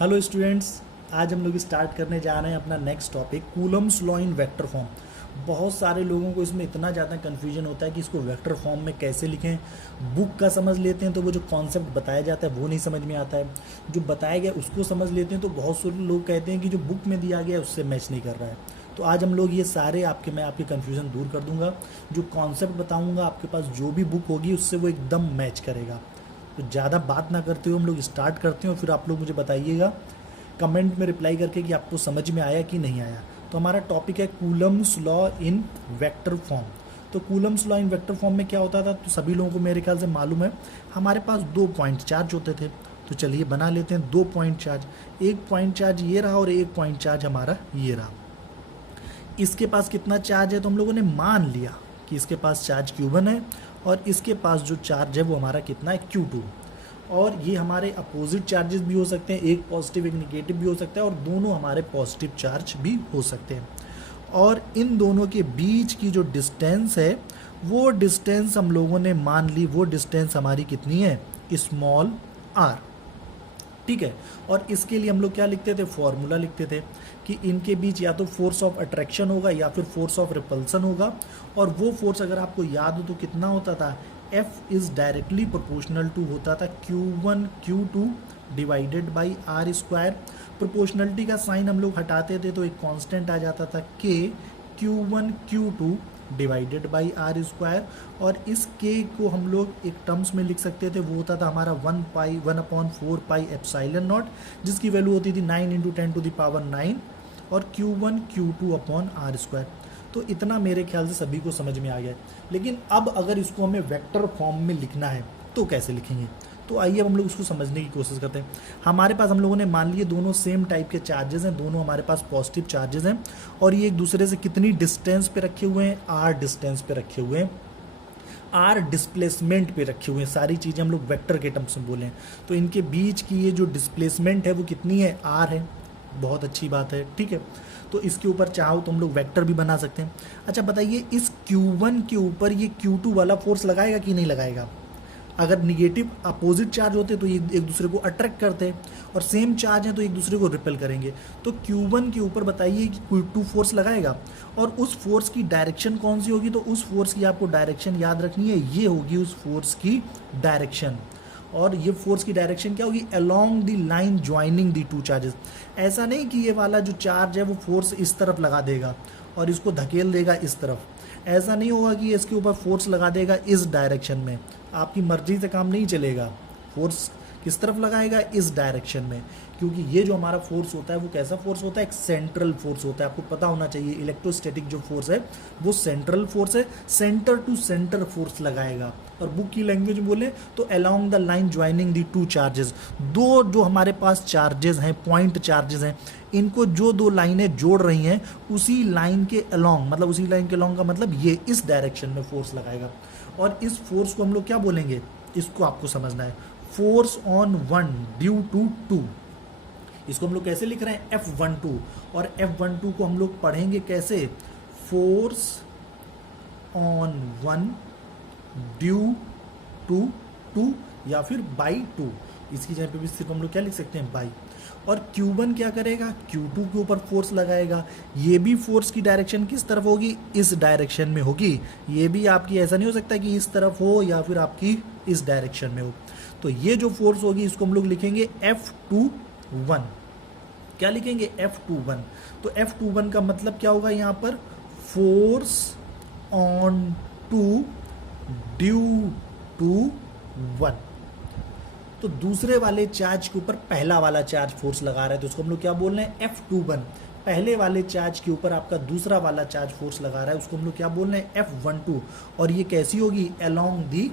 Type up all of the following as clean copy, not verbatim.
Hello students, आज हम लोग स्टार्ट करने जा रहे हैं अपना next topic Coulomb's law in vector form. बहुत सारे लोगों को इसमें इतना ज़्यादा कन्फ्यूजन होता है कि इसको वेक्टर फॉर्म में कैसे लिखें। बुक का समझ लेते हैं तो वो जो कॉन्सेप्ट बताया जाता है वो नहीं समझ में आता है, जो बताया गया उसको समझ लेते हैं तो बहुत सारे लोग कहते हैं कि जो बुक में दिया गया है उससे मैच नहीं कर रहा है। तो आज हम लोग ये सारे मैं आपके कन्फ्यूज़न दूर कर दूंगा। जो कॉन्सेप्ट बताऊंगा आपके पास जो भी बुक होगी उससे वो एकदम मैच करेगा। तो ज़्यादा बात ना करते हुए हम लोग स्टार्ट करते हैं और फिर आप लोग मुझे बताइएगा कमेंट में रिप्लाई करके कि आपको समझ में आया कि नहीं आया। तो हमारा टॉपिक है Coulomb's law in vector form. तो Coulomb's law in vector form में क्या होता था, तो सभी लोगों को मेरे ख्याल से मालूम है। हमारे पास 2 पॉइंट चार्ज होते थे, तो चलिए बना लेते हैं 2 पॉइंट चार्ज। एक पॉइंट चार्ज ये रहा और एक पॉइंट चार्ज हमारा ये रहा। इसके पास कितना चार्ज है, तो हम लोगों ने मान लिया कि इसके पास चार्ज Q1 है और इसके पास जो चार्ज है वो हमारा कितना है, Q2। और ये हमारे अपोजिट चार्जेस भी हो सकते हैं, एक पॉजिटिव एक निगेटिव भी हो सकता है और दोनों हमारे पॉजिटिव चार्ज भी हो सकते हैं। और इन दोनों के बीच की जो डिस्टेंस है वो डिस्टेंस हम लोगों ने मान ली, वो डिस्टेंस हमारी कितनी है, स्मॉल r। ठीक है। और इसके लिए हम लोग क्या लिखते थे, फॉर्मूला लिखते थे कि इनके बीच या तो फोर्स ऑफ अट्रैक्शन होगा या फिर फोर्स ऑफ रिपल्सन होगा। और वो फोर्स अगर आपको याद हो तो कितना होता था, F is directly proportional to होता था Q1 Q2 divided by r square. Proportionality का साइन हम लोग हटाते थे तो एक कांस्टेंट आ जाता था K Q1 Q2 divided by r square. और इस K को हम लोग एक टर्म्स में लिख सकते थे, वो होता था हमारा 1/4 पाई एप्सिलॉन नॉट, जिसकी वैल्यू होती थी 9 इंटू 10⁹ और Q1 Q2 upon are square. तो इतना मेरे ख्याल से सभी को समझ में आ गया है। लेकिन अब अगर इसको हमें वेक्टर फॉर्म में लिखना है तो कैसे लिखेंगे, तो आइए अब हम लोग उसको समझने की कोशिश करते हैं। हमारे पास हम लोगों ने मान लिए दोनों सेम टाइप के चार्जेस हैं, दोनों हमारे पास पॉजिटिव चार्जेस हैं और ये एक दूसरे से कितनी डिस्टेंस पे रखे हुए हैं, r डिस्टेंस पे रखे हुए हैं, r डिस्प्लेसमेंट पे रखे हुए हैं। सारी चीज़ें हम लोग वेक्टर के टर्म्स में बोलें तो इनके बीच की ये जो डिस्प्लेसमेंट है वो कितनी है, r है। बहुत अच्छी बात है, ठीक है। तो इसके ऊपर चाहो तो हम लोग वेक्टर भी बना सकते हैं। अच्छा बताइए, इस Q1 के ऊपर ये Q2 वाला फोर्स लगाएगा कि नहीं लगाएगा। अगर निगेटिव अपोजिट चार्ज होते तो ये एक दूसरे को अट्रैक्ट करते और सेम चार्ज है तो एक दूसरे को रिपेल करेंगे। तो Q1 के ऊपर बताइए कि Q2 फोर्स लगाएगा और उस फोर्स की डायरेक्शन कौन सी होगी, तो उस फोर्स की आपको डायरेक्शन याद रखनी है, ये होगी उस फोर्स की डायरेक्शन। और ये फोर्स की डायरेक्शन क्या होगी, along the line joining the two charges. ऐसा नहीं कि ये वाला जो चार्ज है वो फोर्स इस तरफ लगा देगा और इसको धकेल देगा इस तरफ। ऐसा नहीं होगा कि इसके ऊपर फोर्स लगा देगा इस डायरेक्शन में, आपकी मर्जी से काम नहीं चलेगा। फोर्स किस तरफ लगाएगा, इस डायरेक्शन में, क्योंकि ये जो हमारा फोर्स होता है वो कैसा फोर्स होता है, एक सेंट्रल फोर्स होता है। आपको पता होना चाहिए इलेक्ट्रोस्टैटिक जो फोर्स है वो सेंट्रल फोर्स है, सेंटर टू सेंटर फोर्स लगाएगा। और बुक की लैंग्वेज में बोले तो along the line joining the two charges. दो जो हमारे पास चार्जेस हैं, पॉइंट चार्जेस हैं, इनको जो 2 लाइनें जोड़ रही हैं उसी लाइन के अलोंग, मतलब उसी लाइन के अलोंग का मतलब ये इस डायरेक्शन में फोर्स लगाएगा। और इस फोर्स को हम लोग क्या बोलेंगे, इसको आपको समझना है, force on one due to two. इसको हम लोग कैसे लिख रहे हैं, F12। और F12 को हम लोग पढ़ेंगे कैसे, force on one due to two या फिर बाई टू। इसकी जगह पे भी सिर्फ हम लोग क्या लिख सकते हैं, बाई। और Q1 क्या करेगा, Q2 के ऊपर फोर्स लगाएगा। ये भी फोर्स की डायरेक्शन किस तरफ होगी, इस डायरेक्शन में होगी। ये भी आपकी ऐसा नहीं हो सकता कि इस तरफ हो या फिर आपकी इस डायरेक्शन में हो। तो ये जो फोर्स होगी इसको हम लोग लिखेंगे F21। क्या लिखेंगे, F21। तो F21 का मतलब क्या होगा यहाँ पर, force on two due to 1। तो दूसरे वाले चार्ज के ऊपर पहला वाला चार्ज फोर्स लगा रहा है तो उसको हम लोग क्या बोल रहे हैं, F21। पहले वाले चार्ज के ऊपर आपका दूसरा वाला चार्ज फोर्स लगा रहा है उसको हम लोग क्या बोल रहे हैं, F12। और ये कैसी होगी, along the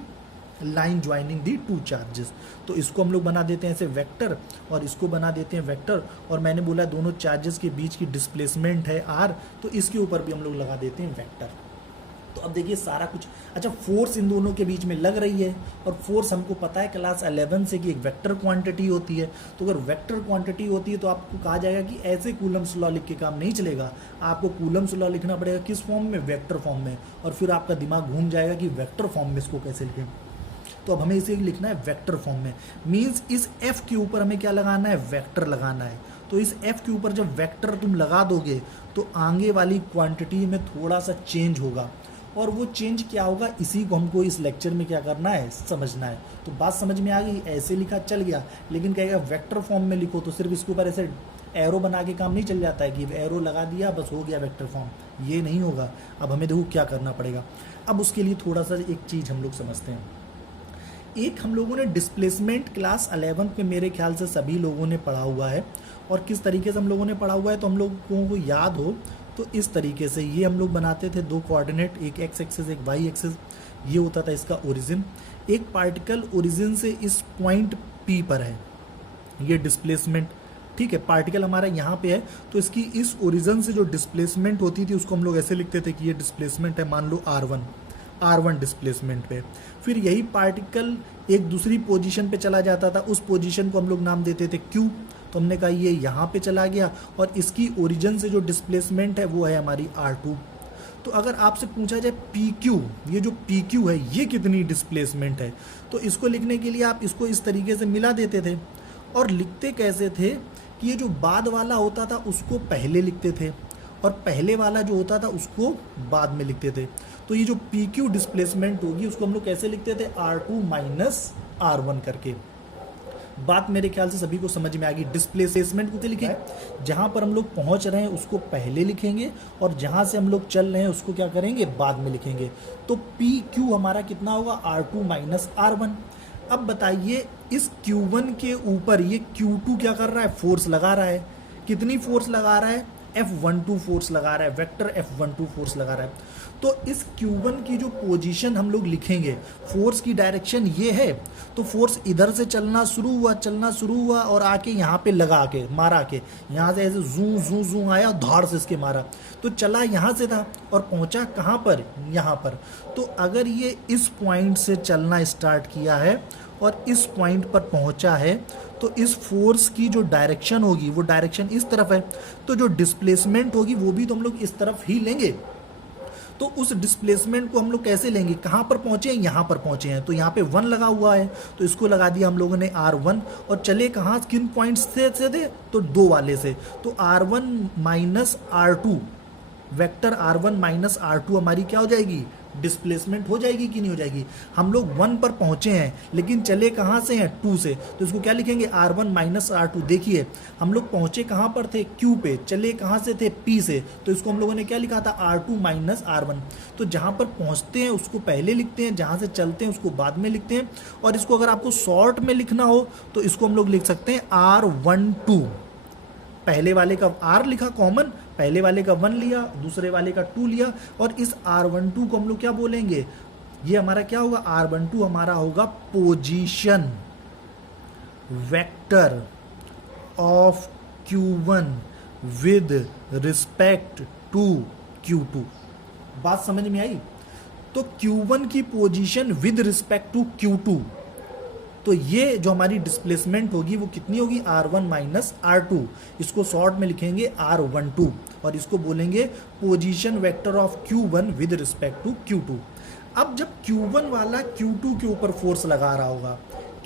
line joining the two charges. तो इसको हम लोग बना देते हैं ऐसे वेक्टर और इसको बना देते हैं वेक्टर। और मैंने बोला दोनों चार्जेस के बीच की डिस्प्लेसमेंट है r, तो इसके ऊपर भी हम लोग लगा देते हैं वेक्टर। तो अब देखिए सारा कुछ, अच्छा फोर्स इन दोनों के बीच में लग रही है और फोर्स हमको पता है क्लास 11 से कि एक वेक्टर क्वांटिटी होती है। तो अगर वेक्टर क्वांटिटी होती है तो आपको कहा जाएगा कि ऐसे कूलम्स लॉ लिख के काम नहीं चलेगा, आपको कूलम्स लॉ लिखना पड़ेगा किस फॉर्म में, वेक्टर फॉर्म में। और फिर आपका दिमाग घूम जाएगा कि वेक्टर फॉर्म में इसको कैसे लिखें। तो अब हमें इसे लिखना है वेक्टर फॉर्म में। मीन्स इस f के ऊपर हमें क्या लगाना है, वेक्टर लगाना है। तो इस f के ऊपर जब वेक्टर तुम लगा दोगे तो आगे वाली क्वांटिटी में थोड़ा सा चेंज होगा, और वो चेंज क्या होगा इसी को हमको इस लेक्चर में क्या करना है, समझना है। तो बात समझ में आ गई, ऐसे लिखा चल गया, लेकिन कहेगा वेक्टर फॉर्म में लिखो तो सिर्फ इसके ऊपर ऐसे एरो बना के काम नहीं चल जाता है कि एरो लगा दिया बस हो गया वेक्टर फॉर्म, ये नहीं होगा। अब हमें देखो क्या करना पड़ेगा। अब उसके लिए थोड़ा सा एक चीज़ हम लोग समझते हैं। एक हम लोगों ने डिस्प्लेसमेंट क्लास 11 में मेरे ख्याल से सभी लोगों ने पढ़ा हुआ है, और किस तरीके से हम लोगों ने पढ़ा हुआ है तो हम लोगों को याद हो तो इस तरीके से ये हम लोग बनाते थे दो कोऑर्डिनेट, एक एक्स एक्सिस एक वाई एक्सिस। ये होता था इसका ओरिजिन। एक पार्टिकल ओरिजिन से इस पॉइंट पी पर है, ये डिस्प्लेसमेंट, ठीक है। पार्टिकल हमारा यहाँ पे है तो इसकी इस ओरिजिन से जो डिस्प्लेसमेंट होती थी उसको हम लोग ऐसे लिखते थे कि ये डिस्प्लेसमेंट है, मान लो R1 डिस्प्लेसमेंट पे। फिर यही पार्टिकल एक दूसरी पोजीशन पे चला जाता था, उस पोजीशन को हम लोग नाम देते थे Q। तो हमने कहा ये यहाँ पे चला गया और इसकी ओरिजिन से जो डिस्प्लेसमेंट है वो है हमारी R2। तो अगर आपसे पूछा जाए PQ, ये जो PQ है ये कितनी डिस्प्लेसमेंट है, तो इसको लिखने के लिए आप इसको इस तरीके से मिला देते थे। और लिखते कैसे थे कि ये जो बाद वाला होता था उसको पहले लिखते थे और पहले वाला जो होता था उसको बाद में लिखते थे। तो ये जो PQ डिस्प्लेसमेंट होगी उसको हम लोग कैसे लिखते थे, R2 माइनस R1 करके। बात मेरे ख्याल से सभी को समझ में आ गई। डिस्प्लेसमेंट को लिखेंगे, जहां पर हम लोग पहुंच रहे हैं उसको पहले लिखेंगे और जहां से हम लोग चल रहे हैं उसको क्या करेंगे, बाद में लिखेंगे। तो PQ हमारा कितना होगा, R2 माइनस R1। अब बताइए इस Q1 के ऊपर ये Q2 क्या कर रहा है, फोर्स लगा रहा है। कितनी फोर्स लगा रहा है, F12 फोर्स लगा रहा है, वेक्टर F12 फोर्स लगा रहा है। तो इस Q1 की जो पोजीशन हम लोग लिखेंगे, फोर्स की डायरेक्शन ये है, तो फोर्स इधर से चलना शुरू हुआ और आके यहाँ पे लगा के मारा के, यहाँ से ऐसे जू जू जू आया, धाड़ से इसके मारा, तो चला यहाँ से था और पहुँचा कहाँ पर, यहाँ पर। तो अगर ये इस पॉइंट से चलना स्टार्ट किया है और इस पॉइंट पर पहुँचा है तो इस फोर्स की जो डायरेक्शन होगी वो डायरेक्शन इस तरफ है, तो जो डिस्प्लेसमेंट होगी वो भी तो हम लोग इस तरफ ही लेंगे। तो उस डिस्प्लेसमेंट को हम लोग कैसे लेंगे, कहाँ पर पहुँचे हैं, यहाँ पर पहुँचे हैं, तो यहाँ पे 1 लगा हुआ है तो इसको लगा दिया हम लोगों ने R1। और चले कहाँ, किन पॉइंट्स से थे, तो 2 वाले से। तो R1 minus R2, vector R1 minus R2 हमारी क्या हो जाएगी, डिस्प्लेसमेंट हो जाएगी कि नहीं हो जाएगी। हम लोग 1 पर पहुंचे हैं लेकिन चले कहाँ से हैं, 2 से, तो इसको क्या लिखेंगे, R1 माइनस R2। देखिए हम लोग पहुंचे कहाँ पर थे, Q पे, चले कहाँ से थे, P से, तो इसको हम लोगों ने क्या लिखा था, R2 माइनस R1। तो जहाँ पर पहुंचते हैं उसको पहले लिखते हैं, जहाँ से चलते हैं उसको बाद में लिखते हैं। और इसको अगर आपको शॉर्ट में लिखना हो तो इसको हम लोग लिख सकते हैं R12। पहले वाले का R लिखा कॉमन, पहले वाले का 1 लिया, दूसरे वाले का 2 लिया, और इस R12 को हम लोग क्या बोलेंगे, ये हमारा क्या होगा, R12 हमारा होगा position vector of Q1 with respect to Q2। बात समझ में आई। तो Q1 की position with respect to Q2, तो ये जो हमारी डिस्प्लेसमेंट होगी वो कितनी होगी, R1 माइनस R2। इसको शॉर्ट में लिखेंगे R12 और इसको बोलेंगे position vector of Q1 with respect to Q2। अब जब Q1 वाला Q2 के ऊपर फोर्स लगा रहा होगा,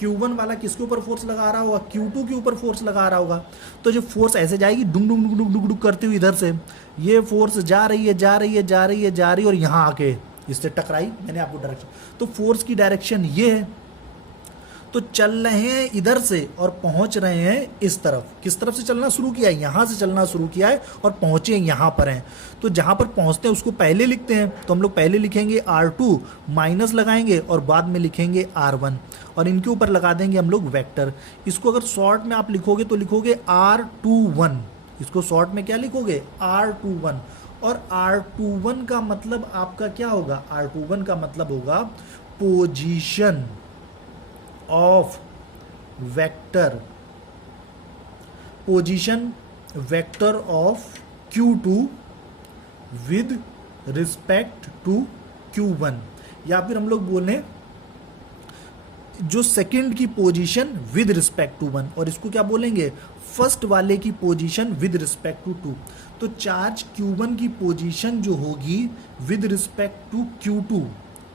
Q1 वाला किसके ऊपर फोर्स लगा रहा होगा, Q2 के ऊपर फोर्स लगा रहा होगा, तो जब फोर्स ऐसे जाएगी डुंग डुंग डुंग डुंग डुंग करते हुए इधर से, ये फोर्स जा रही है और यहाँ आके इससे टकराई, मैंने आपको डायरेक्शन, तो फोर्स की डायरेक्शन ये है। तो चल रहे हैं इधर से और पहुंच रहे हैं इस तरफ। किस तरफ से चलना शुरू किया है, यहाँ से चलना शुरू किया है और पहुंचे यहाँ पर हैं। तो जहाँ पर पहुंचते हैं उसको पहले लिखते हैं, तो हम लोग पहले लिखेंगे R2, माइनस लगाएंगे और बाद में लिखेंगे R1 और इनके ऊपर लगा देंगे हम लोग वेक्टर। इसको अगर शॉर्ट में आप लिखोगे तो लिखोगे R21। इसको शॉर्ट में क्या लिखोगे, R21। और R21 का मतलब आपका क्या होगा, R21 का मतलब होगा position of vector, position vector of Q2 with respect to Q1, या फिर हम लोग बोलें जो सेकंड की पोजीशन विद रिस्पेक्ट टू 1, और इसको क्या बोलेंगे, फर्स्ट वाले की पोजीशन विद रिस्पेक्ट टू 2। तो चार्ज Q1 की पोजीशन जो होगी विद रिस्पेक्ट टू Q2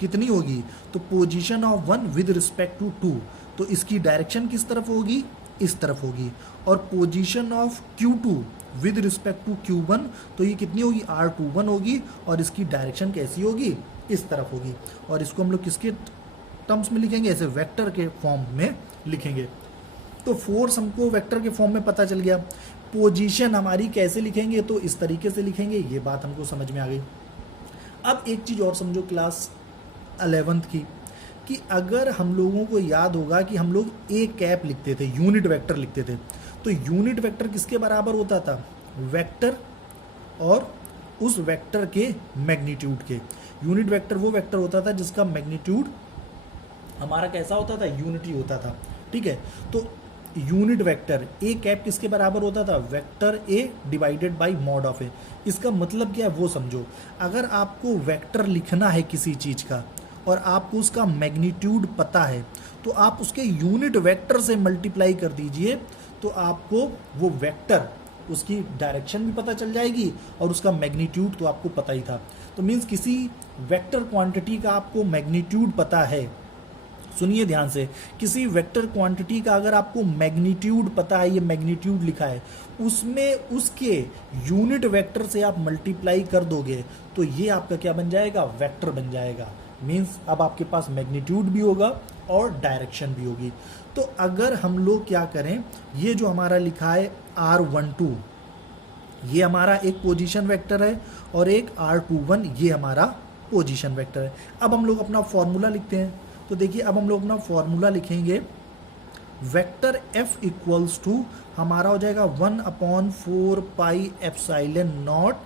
कितनी होगी, तो position of one with respect to two, तो इसकी डायरेक्शन किस तरफ होगी, इस तरफ होगी। और position of Q2 with respect to Q1, तो ये कितनी होगी, R21 होगी, और इसकी डायरेक्शन कैसी होगी, इस तरफ होगी। और इसको हम लोग किसके टर्म्स में लिखेंगे, ऐसे वेक्टर के फॉर्म में लिखेंगे। तो फोर्स हमको वेक्टर के फॉर्म में पता चल गया। पोजीशन हमारी कैसे लिखेंगे, तो इस तरीके से लिखेंगे, ये बात हमको समझ में आ गई। अब एक चीज़ और समझो क्लास 11th की, कि अगर हम लोगों को याद होगा कि हम लोग ए कैप लिखते थे, यूनिट वेक्टर लिखते थे, तो यूनिट वेक्टर किसके बराबर होता था, वेक्टर और उस वेक्टर के मैग्नीट्यूड के। यूनिट वेक्टर वो वेक्टर होता था जिसका मैग्नीट्यूड हमारा कैसा होता था, यूनिटी होता था। ठीक है, तो यूनिट वेक्टर ए कैप किसके बराबर होता था, vector a divided by mod of a. इसका मतलब क्या है वो समझो। अगर आपको वेक्टर लिखना है किसी चीज़ का और आपको उसका मैग्नीट्यूड पता है, तो आप उसके यूनिट वेक्टर से मल्टीप्लाई कर दीजिए, तो आपको वो वेक्टर, उसकी डायरेक्शन भी पता चल जाएगी और उसका मैग्नीट्यूड तो आपको पता ही था। तो मीन्स किसी वेक्टर क्वांटिटी का आपको मैग्नीट्यूड पता है, सुनिए ध्यान से, किसी वेक्टर क्वांटिटी का अगर आपको मैग्नीट्यूड पता है, ये मैग्नीट्यूड लिखा है, उसमें उसके यूनिट वेक्टर से आप मल्टीप्लाई कर दोगे, तो ये आपका क्या बन जाएगा, वेक्टर बन जाएगा। मीन्स अब आपके पास मैग्नीट्यूड भी होगा और डायरेक्शन भी होगी। तो अगर हम लोग क्या करें, ये जो हमारा लिखा है R12, ये हमारा एक पोजीशन वेक्टर है, और एक R21 ये हमारा पोजीशन वेक्टर है। अब हम लोग अपना फॉर्मूला लिखते हैं। तो देखिए, अब हम लोग अपना फॉर्मूला लिखेंगे, वेक्टर F इक्वल्स टू हमारा हो जाएगा 1/4 pi epsilon not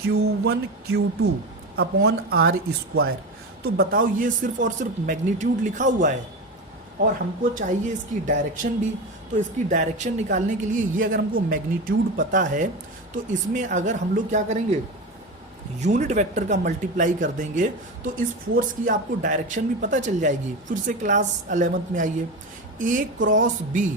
Q1 Q2 upon R square. तो बताओ, ये सिर्फ और सिर्फ मैग्नीट्यूड लिखा हुआ है और हमको चाहिए इसकी डायरेक्शन भी। तो इसकी डायरेक्शन निकालने के लिए ये अगर हमको मैग्नीट्यूड पता है, तो इसमें अगर हम लोग क्या करेंगे, यूनिट वेक्टर का मल्टीप्लाई कर देंगे, तो इस फोर्स की आपको डायरेक्शन भी पता चल जाएगी। फिर से क्लास 11th में आइए, A क्रॉस B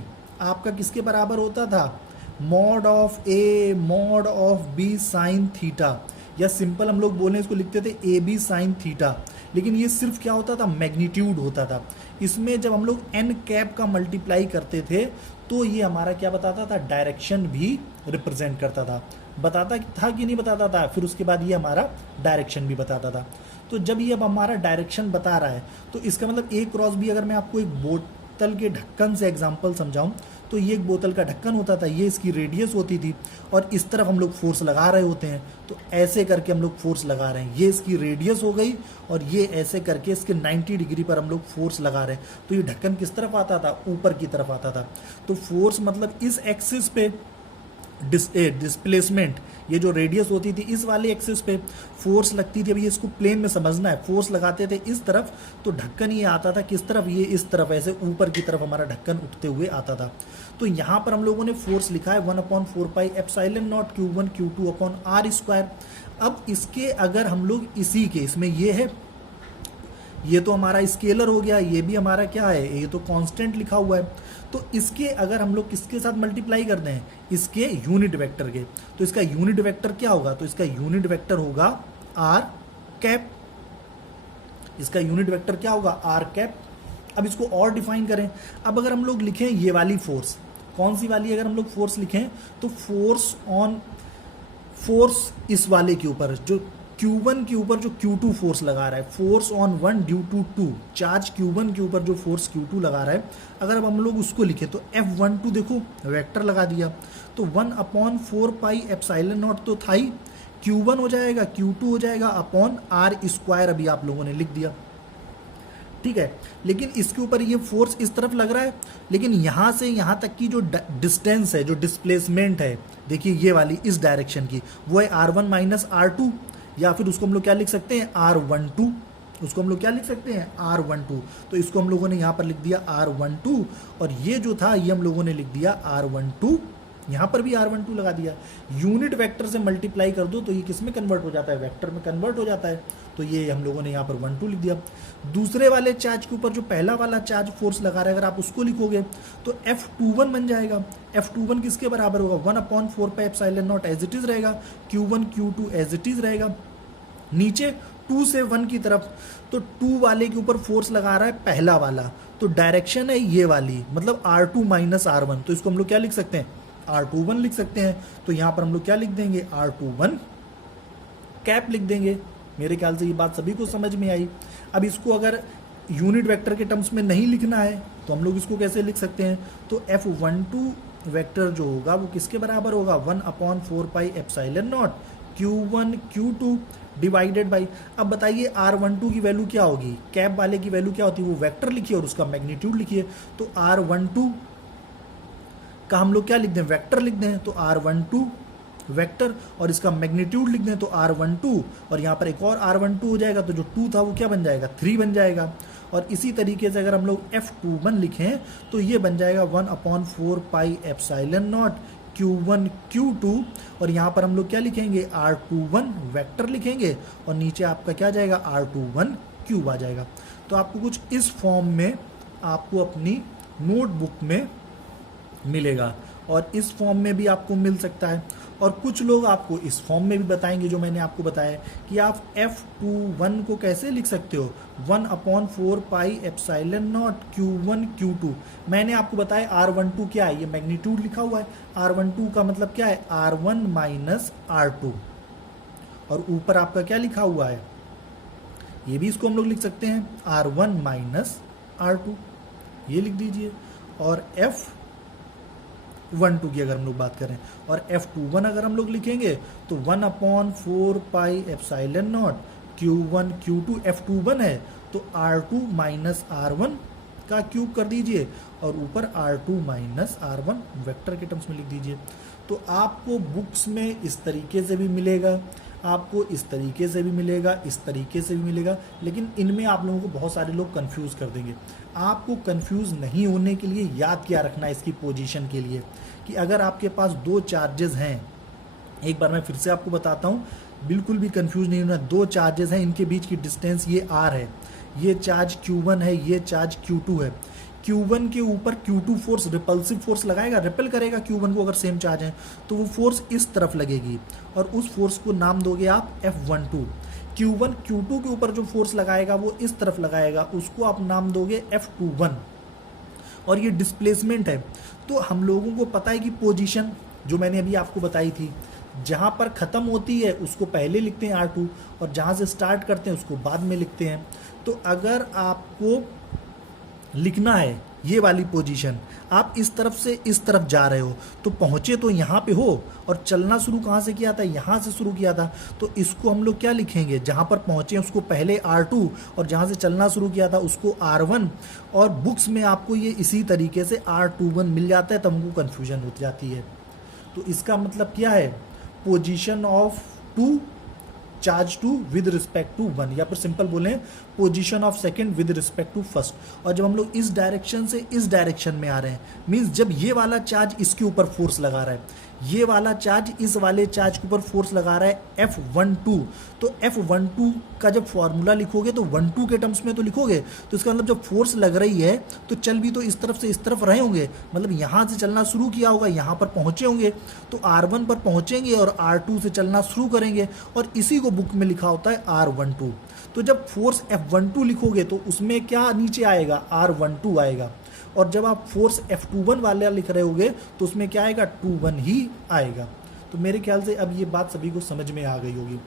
आपका किसके बराबर होता था, mod of A mod of B sine theta, या सिंपल हम लोग बोलें इसको लिखते थे AB साइन थीटा। लेकिन ये सिर्फ क्या होता था, मैग्नीट्यूड होता था। इसमें जब हम लोग n कैप का मल्टीप्लाई करते थे, तो ये हमारा क्या बताता था, डायरेक्शन भी रिप्रेजेंट करता था। बताता था कि नहीं बताता था, फिर उसके बाद ये हमारा डायरेक्शन भी बताता था। तो जब ये अब हमारा डायरेक्शन बता रहा है, तो इसका मतलब A क्रॉस B, अगर मैं आपको एक बोतल के ढक्कन से एग्जांपल समझाऊं, तो ये एक बोतल का ढक्कन होता था, ये इसकी रेडियस होती थी, और इस तरफ हम लोग फोर्स लगा रहे होते हैं, तो ऐसे करके हम लोग फोर्स लगा रहे हैं। ये इसकी रेडियस हो गई, और ये ऐसे करके इसके 90 डिग्री पर हम लोग फोर्स लगा रहे हैं। तो ये ढक्कन किस तरफ आता था, ऊपर की तरफ आता था। तो फोर्स मतलब इस एक्सिस पे डिस्प्लेसमेंट, ये जो रेडियस होती थी इस वाले एक्सिस पे फोर्स लगती थी। अभी इसको प्लेन में समझना है, फोर्स लगाते थे इस तरफ, तो ढक्कन ये आता था किस तरफ, ये इस तरफ, ऐसे ऊपर की तरफ हमारा ढक्कन उठते हुए आता था। तो यहाँ पर हम लोगों ने फोर्स लिखा है 1/4 pi epsilon not Q1 Q2 upon R square. अब इसके अगर हम लोग इसी के, इसमें ये है, ये तो हमारा स्केलर हो गया, ये भी हमारा क्या है, ये तो कांस्टेंट लिखा हुआ है। तो इसके अगर हम लोग किसके साथ मल्टीप्लाई कर दें, इसके यूनिट वेक्टर के, तो इसका यूनिट वेक्टर क्या होगा, तो इसका यूनिट वेक्टर होगा R कैप। इसका यूनिट वेक्टर क्या होगा, R कैप। अब इसको और डिफाइन करें। अब अगर हम लोग लिखें ये वाली फोर्स, कौन सी वाली, अगर हम लोग फोर्स लिखें, तो फोर्स इस वाले के ऊपर, जो Q1 के ऊपर जो Q2 फोर्स लगा रहा है, force on 1 due to 2, charge Q1 के ऊपर जो फोर्स Q2 लगा रहा है, अगर अब हम लोग उसको लिखें, तो F12 देखो वेक्टर लगा दिया, तो 1/4 पाई एप्सिलॉन नॉट तो था ही, Q1 हो जाएगा, Q2 हो जाएगा अपॉन R स्क्वायर, अभी आप लोगों ने लिख दिया। ठीक है, लेकिन इसके ऊपर ये फोर्स इस तरफ लग रहा है, लेकिन यहाँ से यहाँ तक की जो डिस्टेंस है, जो डिस्प्लेसमेंट है, देखिए ये वाली इस डायरेक्शन की, वो है R1 माइनस R2, या फिर उसको हम लोग क्या लिख सकते हैं, R12। उसको हम लोग क्या लिख सकते हैं, R12। तो इसको हम लोगों ने यहाँ पर लिख दिया R12, और ये जो था ये हम लोगों ने लिख दिया R12, यहाँ पर भी R12 लगा दिया। यूनिट वेक्टर से मल्टीप्लाई कर दो तो ये किस में कन्वर्ट हो जाता है, वेक्टर में कन्वर्ट हो जाता है। तो ये हम लोगों ने यहाँ पर 12 लिख दिया। दूसरे वाले चार्ज के ऊपर जो पहला वाला चार्ज फोर्स लगा रहा है, अगर आप उसको लिखोगे तो F21 बन जाएगा। F21 किसके बराबर होगा, 1/4 pi epsilon naught as it is रहेगा, Q1 Q2 as it is रहेगा। नीचे 2 से 1 की तरफ, तो 2 वाले के ऊपर फोर्स लगा रहा है पहला वाला, तो डायरेक्शन है ये वाली, मतलब R2 माइनस R1, तो इसको हम लोग क्या लिख सकते हैं, R21 लिख सकते हैं। तो यहाँ पर हम लोग क्या लिख देंगे, R21 कैप लिख देंगे। मेरे ख्याल से ये बात सभी को समझ में आई। अब इसको अगर यूनिट वेक्टर के टर्म्स में नहीं लिखना है तो हम लोग इसको कैसे लिख सकते हैं, तो F12 वेक्टर जो होगा वो किसके बराबर होगा, 1/4 pi epsilon not Q1 Q2 divided by, अब बताइए R12 की वैल्यू क्या होगी, कैप वाले की वैल्यू क्या होती है, वो वेक्टर लिखिए और उसका मैग्नीट्यूड लिखिए। तो R12 का हम लोग क्या लिख दें, वेक्टर लिख दें, तो R12 वेक्टर और इसका मैग्नीट्यूड लिख दें तो R12, और यहाँ पर एक और R12 हो जाएगा, तो जो 2 था वो क्या बन जाएगा, 3 बन जाएगा। और इसी तरीके से अगर हम लोग F21 लिखें तो ये बन जाएगा 1/4 pi epsilon not Q1 Q2, और यहाँ पर हम लोग क्या लिखेंगे, R21 वेक्टर लिखेंगे और नीचे आपका क्या जाएगा, R21 क्यूब आ जाएगा। तो आपको कुछ इस फॉर्म में आपको अपनी नोटबुक में मिलेगा, और इस फॉर्म में भी आपको मिल सकता है, और कुछ लोग आपको इस फॉर्म में भी बताएंगे जो मैंने आपको बताया कि आप F21 को कैसे लिख सकते हो, 1/4 pi epsilon not Q1 Q2। मैंने आपको बताया R12 क्या है, ये मैग्नीट्यूड लिखा हुआ है, R12 का मतलब क्या है, R1 माइनस R2, और ऊपर आपका क्या लिखा हुआ है, ये भी इसको हम लोग लिख सकते हैं R1 माइनस R2, ये लिख दीजिए। और F12 की अगर हम लोग बात करें और F21 अगर हम लोग लिखेंगे तो 1/4 pi epsilon not Q1 Q2, F21 है तो R2 माइनस R1 का क्यूब कर दीजिए और ऊपर R2 माइनस R1 वेक्टर के टर्म्स में लिख दीजिए। तो आपको बुक्स में इस तरीके से भी मिलेगा, आपको इस तरीके से भी मिलेगा, इस तरीके से भी मिलेगा, लेकिन इनमें आप लोगों को बहुत सारे लोग कंफ्यूज कर देंगे। आपको कंफ्यूज नहीं होने के लिए याद क्या रखना है इसकी पोजीशन के लिए, कि अगर आपके पास 2 चार्जेस हैं, एक बार मैं फिर से आपको बताता हूँ, बिल्कुल भी कंफ्यूज नहीं होना। 2 चार्जेस हैं, इनके बीच की डिस्टेंस ये R है, ये चार्ज Q1 है, ये चार्ज Q2 है। Q1 के ऊपर Q2 फोर्स रिपल्सिव फोर्स लगाएगा, रिपेल करेगा Q1 को, अगर सेम चार्ज है तो वो फोर्स इस तरफ लगेगी और उस फोर्स को नाम दोगे आप F12। Q1 Q2 के ऊपर जो फोर्स लगाएगा वो इस तरफ लगाएगा, उसको आप नाम दोगे F21। और ये डिस्प्लेसमेंट है, तो हम लोगों को पता है कि पोजीशन जो मैंने अभी आपको बताई थी, जहाँ पर ख़त्म होती है उसको पहले लिखते हैं R2 और जहाँ से स्टार्ट करते हैं उसको बाद में लिखते हैं। तो अगर आपको लिखना है ये वाली पोजीशन, आप इस तरफ से इस तरफ जा रहे हो तो पहुँचे तो यहाँ पे हो और चलना शुरू कहाँ से किया था, यहाँ से शुरू किया था, तो इसको हम लोग क्या लिखेंगे, जहाँ पर पहुँचे उसको पहले R2 और जहाँ से चलना शुरू किया था उसको R1। और बुक्स में आपको ये इसी तरीके से R21 मिल जाता है, तब हमको कन्फ्यूजन हो जाती है। तो इसका मतलब क्या है, position of 2 charge 2 with respect to 1, या फिर सिंपल बोलें position of second with respect to first. और जब हम लोग इस डायरेक्शन से इस डायरेक्शन में आ रहे हैं, मींस जब ये वाला चार्ज इसके ऊपर फोर्स लगा रहा है, ये वाला चार्ज इस वाले चार्ज के ऊपर फोर्स लगा रहा है F12, तो F12 का जब फॉर्मूला लिखोगे तो 12 के टर्म्स में तो लिखोगे, तो इसका मतलब जब फोर्स लग रही है तो चल भी तो इस तरफ से इस तरफ रहे होंगे, मतलब यहाँ से चलना शुरू किया होगा, यहाँ पर पहुँचे होंगे तो R1 पर पहुँचेंगे और R2 से चलना शुरू करेंगे, और इसी को बुक में लिखा होता है R12। तो जब फोर्स F12 लिखोगे तो उसमें क्या नीचे आएगा, R12 आएगा, और जब आप फोर्स F21 वाला लिख रहे होगे तो उसमें क्या आएगा, 21 ही आएगा। तो मेरे ख्याल से अब ये बात सभी को समझ में आ गई होगी।